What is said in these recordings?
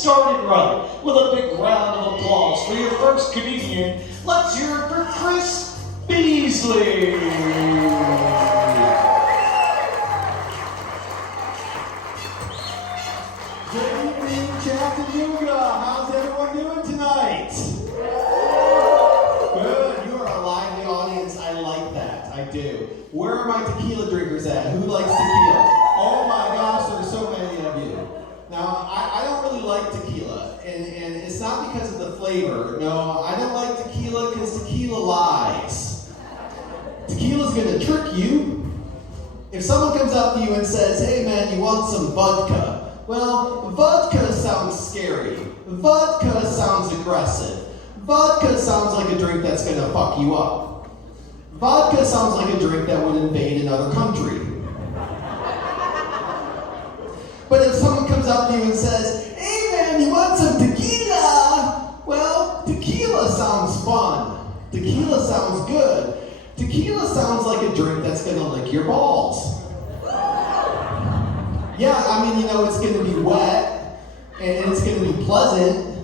started right with a big round of applause for your first comedian. Let's hear it for Chris Beasley. Good evening, Chattanooga. How's everyone doing tonight? Good. You are a lively audience. I like that. I do. Where are my tequila drinkers at? Who likes tequila? Oh my gosh, there's so many of you. Now, I don't really like tequila, and it's not because of the flavor. No, I don't like tequila because tequila lies. Tequila's gonna trick you. If someone comes up to you and says, hey man, you want some vodka? Well, vodka sounds scary. Vodka sounds aggressive. Vodka sounds like a drink that's gonna fuck you up. Vodka sounds like a drink that would invade another country. But if someone comes up to you and says, hey man, you want some tequila? Well, tequila sounds fun. Tequila sounds good. Tequila sounds like a drink that's gonna lick your balls. Yeah, I mean, it's gonna be wet, and it's gonna be pleasant,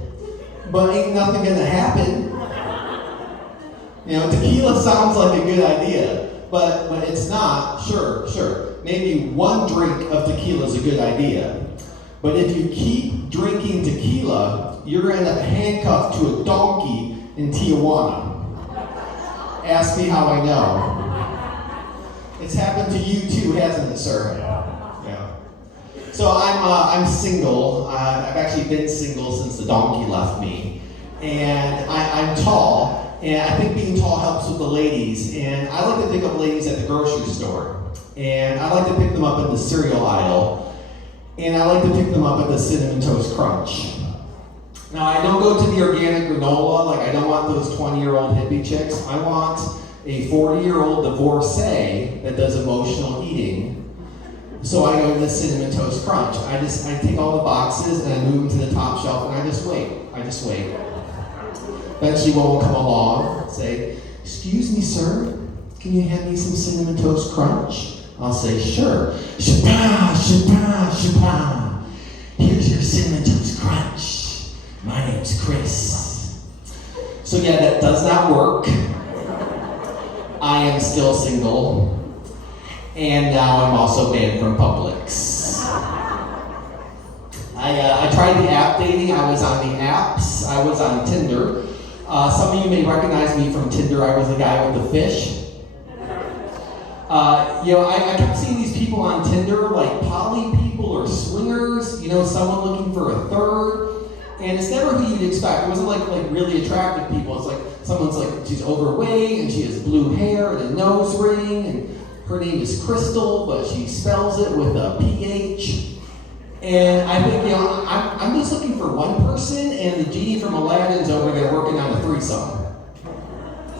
but ain't nothing gonna happen. Tequila sounds like a good idea, but it's not. Sure. Maybe one drink of tequila is a good idea. But if you keep drinking tequila, you're gonna end up handcuffed to a donkey in Tijuana. Ask me how I know. It's happened to you too, hasn't it, sir? Yeah. So I'm single. I've actually been single since the donkey left me. And I'm tall, and I think being tall helps with the ladies. And I like to pick up ladies at the grocery store. And I like to pick them up at the cereal aisle. And I like to pick them up at the Cinnamon Toast Crunch. Now, I don't go to the organic granola, like I don't want those 20-year-old hippie chicks. I want a 40-year-old divorcee that does emotional eating. So I go to the Cinnamon Toast Crunch. I take all the boxes and I move them to the top shelf and I just wait. Eventually one will come along and say, excuse me, sir, can you hand me some Cinnamon Toast Crunch? I'll say, sure. Shapa. Here's your Cinnamon Toast Crunch. My name's Chris. So yeah, that does not work. I am still single. And now I'm also banned from Publix. I tried the app dating. I was on the apps. I was on Tinder. Some of you may recognize me from Tinder. I was the guy with the fish. I kept seeing these people on Tinder, like poly people or swingers, someone looking for a third. And it's never who you'd expect. It wasn't like really attractive people. It's like someone's like, she's overweight and she has blue hair and a nose ring and her name is Crystal, but she spells it with a PH. And I think, I'm just looking for one person, and the genie from Aladdin's over there working on a threesome.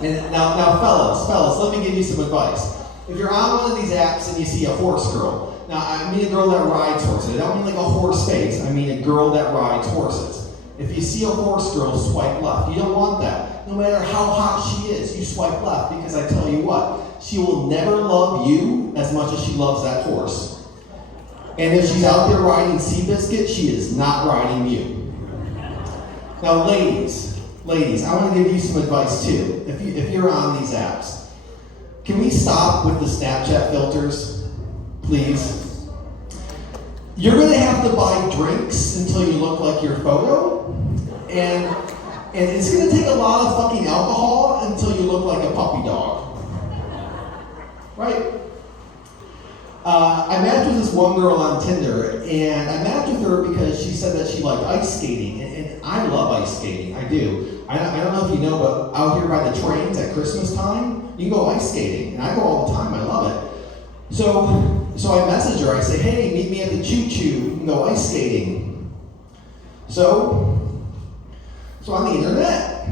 And now fellas, let me give you some advice. If you're on one of these apps and you see a horse girl, now I mean a girl that rides horses. I don't mean like a horse face, I mean a girl that rides horses. If you see a horse girl, swipe left. You don't want that. No matter how hot she is, you swipe left, because I tell you what, she will never love you as much as she loves that horse. And if she's out there riding Seabiscuit, she is not riding you. Now ladies, I want to give you some advice too. If you're on these apps, can we stop with the Snapchat filters, please? You're gonna have to buy drinks until you look like your photo, and it's gonna take a lot of fucking alcohol until you look like a puppy dog. Right? I matched with this one girl on Tinder, and I matched with her because she said that she liked ice skating, and I love ice skating, I do. I don't know if you know, but out here by the trains at Christmas time, you can go ice skating, and I go all the time, I love it. So I message her, I say, hey, meet me at the choo-choo, we can go ice skating. So on the internet,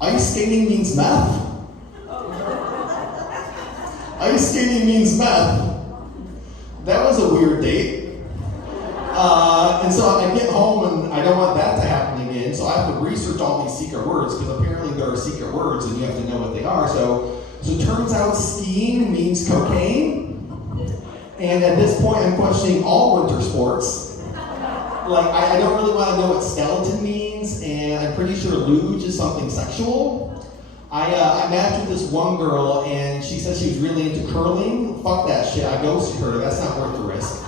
ice skating means meth. Ice skating means meth. That was a weird date. And so I get home and I don't want that to happen again, so I have to research all these secret words, because apparently there are secret words and you have to know what they are. So it turns out skiing means cocaine. And at this point I'm questioning all winter sports. Like, I don't really want to know what skeleton means, and I'm pretty sure luge is something sexual. I matched with this one girl, and she said she was really into curling. Fuck that shit. I ghosted her. That's not worth the risk.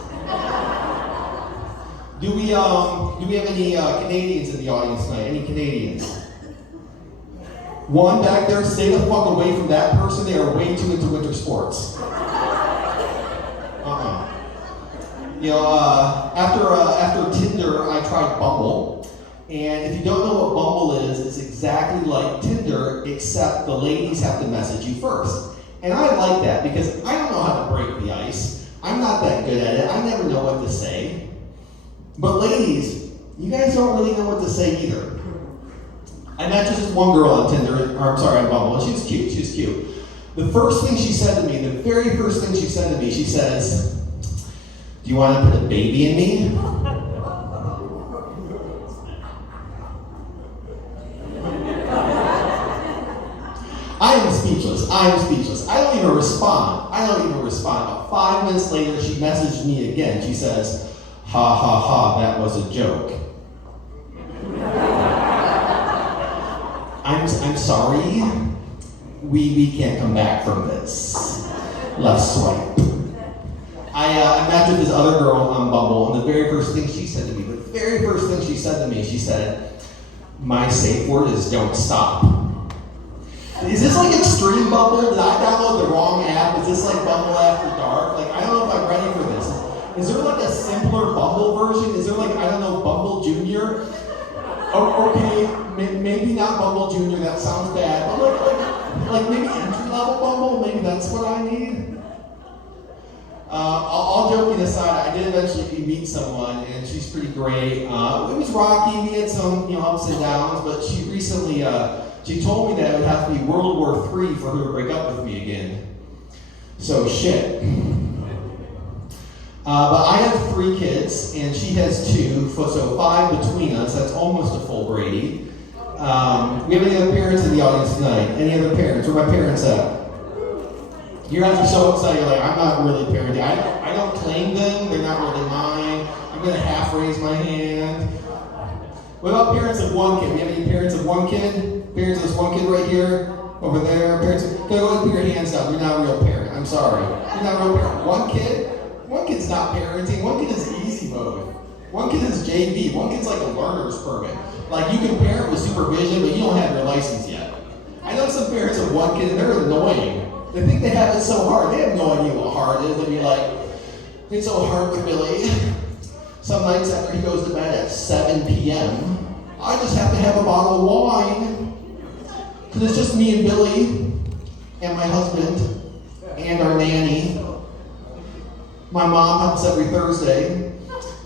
Do we have any Canadians in the audience tonight? Any Canadians? One back there, stay the fuck away from that person. They are way too into winter sports. You know, after Tinder, I tried Bumble. And if you don't know what Bumble is, it's exactly like Tinder, except the ladies have to message you first. And I like that because I don't know how to break the ice. I'm not that good at it. I never know what to say. But ladies, you guys don't really know what to say either. I met just this one girl on Tinder, or I'm sorry, on Bumble, and she was cute. The first thing she said to me, the very first thing she said to me, she says, "Do you want to put a baby in me?" I am speechless. I don't even respond. About 5 minutes later, she messaged me again. She says, "Ha ha ha, that was a joke." I'm sorry. We can't come back from this. Left swipe. I matched with this other girl on Bumble, and the very first thing she said to me, she said, "My safe word is don't stop." Is this like Extreme Bumble? Did I download the wrong app? Is this like Bumble After Dark? Like, I don't know if I'm ready for this. Is there like a simpler Bumble version? Is there like, I don't know, Bumble Junior? Oh, okay, maybe not Bumble Junior, that sounds bad. But like maybe entry-level Bumble, maybe that's what I need? All joking aside, I did eventually meet someone, and she's pretty great. It was rocky, we had some ups and downs, but she recently, she told me that it would have to be World War III for her to break up with me again. So shit. But I have 3 kids, and she has 2, so 5 between us. That's almost a full Brady. We have any other parents in the audience tonight? Any other parents? Where are my parents at? You guys are so excited. You're like, I'm not really parenting. I don't claim them. They're not really mine. I'm going to half raise my hand. What about parents of 1 kid? Do you have any parents of 1 kid? Parents of this 1 kid right here? Over there? Parents? Go ahead and put your hands up. You're not a real parent. I'm sorry. You're not a real parent. 1 kid? 1 kid's not parenting. 1 kid is easy mode. 1 kid is JV. 1 kid's like a learner's permit. Like, you can parent with supervision, but you don't have your license yet. I know some parents of 1 kid, and they're annoying. They think they have it so hard. They have no idea what hard is. They'll be like, "It's so hard with Billy." Some nights after he goes to bed at 7 p.m., I just have to have a bottle of wine. Because it's just me and Billy, and my husband, and our nanny. My mom helps every Thursday.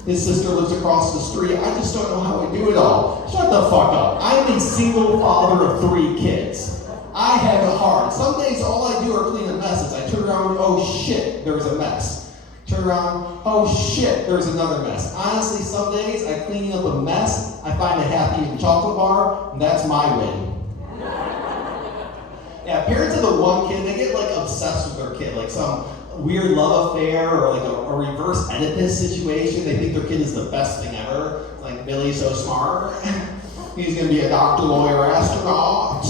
His sister lives across the street. I just don't know how I do it all. Shut the fuck up. I'm a single father of 3 kids. I have it hard. Some days all I do are clean up messes. I turn around, oh shit, there's a mess. Turn around, oh shit, there's another mess. Honestly, some days I clean up a mess, I find a half-eaten chocolate bar, and that's my win. Yeah, parents of the 1 kid, they get like obsessed with their kid, like some weird love affair or like a reverse Oedipus situation. They think their kid is the best thing ever. Like, Billy's so smart. He's gonna be a doctor, lawyer, astronaut.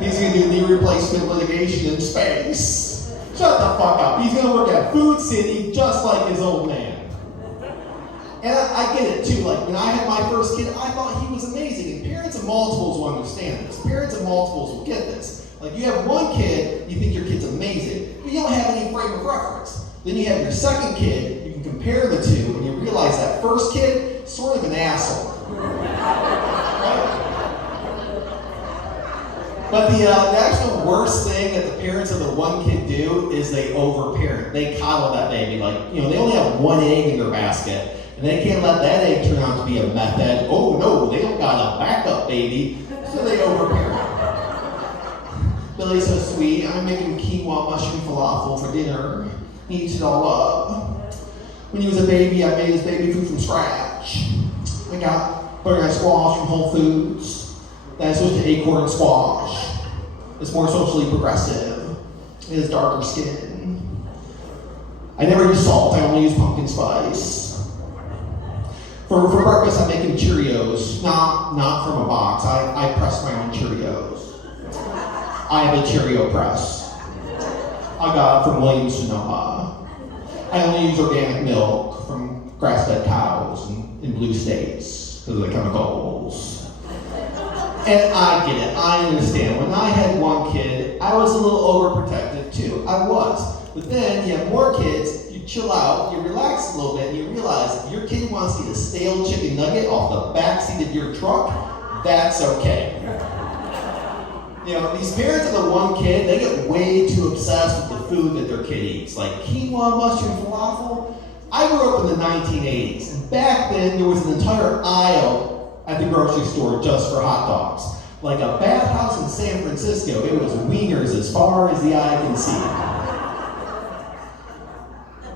He's gonna do knee replacement litigation in space. Shut the fuck up. He's gonna work at Food City just like his old man. And I get it too. Like, when I had my first kid, I thought he was amazing. And parents of multiples will understand this. Parents of multiples will get this. Like, you have 1 kid, you think your kid's amazing, but you don't have any frame of reference. Then you have your second kid, you can compare the 2, and you realize that first kid, sort of an asshole. Right? But the actual worst thing that the parents of the 1 kid do is they overparent. They coddle that baby. Like, they only have 1 egg in their basket, and they can't let that egg turn out to be a meth head. Oh no, they don't got a backup baby, so they overparent. Billy's so sweet. I'm making quinoa mushroom falafel for dinner. He eats it all up. When he was a baby, I made his baby food from scratch. I got butternut squash from Whole Foods. Then I switched to acorn squash. It's more socially progressive. It has darker skin. I never use salt. I only use pumpkin spice. For breakfast, I'm making Cheerios, not from a box. I press my own Cheerios. I have a Cheerio press. I got it from Williams Sonoma. I only use organic milk from grass-fed cows in blue states because of the chemicals. And I get it. I understand. When I had one kid, I was a little overprotective too. I was. But then you have more kids, you chill out, you relax a little bit, and you realize if your kid wants to eat a stale chicken nugget off the backseat of your truck, that's okay. You know, these parents of the one kid, they get way too obsessed with the food that their kid eats. Like quinoa, mushroom, falafel. I grew up in the 1980s, and back then there was an entire aisle at the grocery store just for hot dogs. Like a bathhouse in San Francisco, it was wieners as far as the eye can see.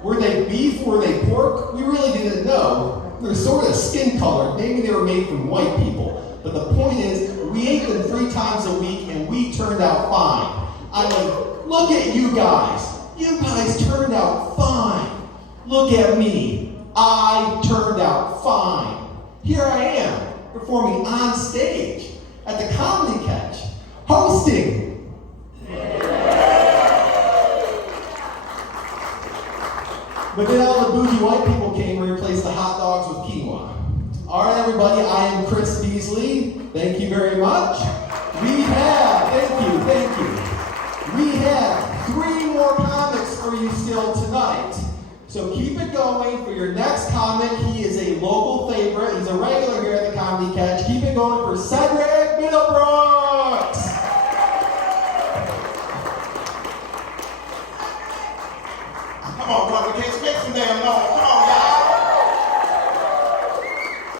Were they beef, were they pork? We really didn't know. They're sort of skin colored, maybe they were made from white people. But the point is, we ate them 3 times a week and we turned out fine. I mean, look at you guys. You guys turned out fine. Look at me. I turned out fine. Here I am, performing on stage at the Comedy Catch, hosting. But then all the bougie white people came and replaced the hot dogs with quinoa. All right, everybody, I am Chris Beasley. Thank you very much. We have 3 more comics for you still tonight. So keep it going for your next comic. He is a local favorite.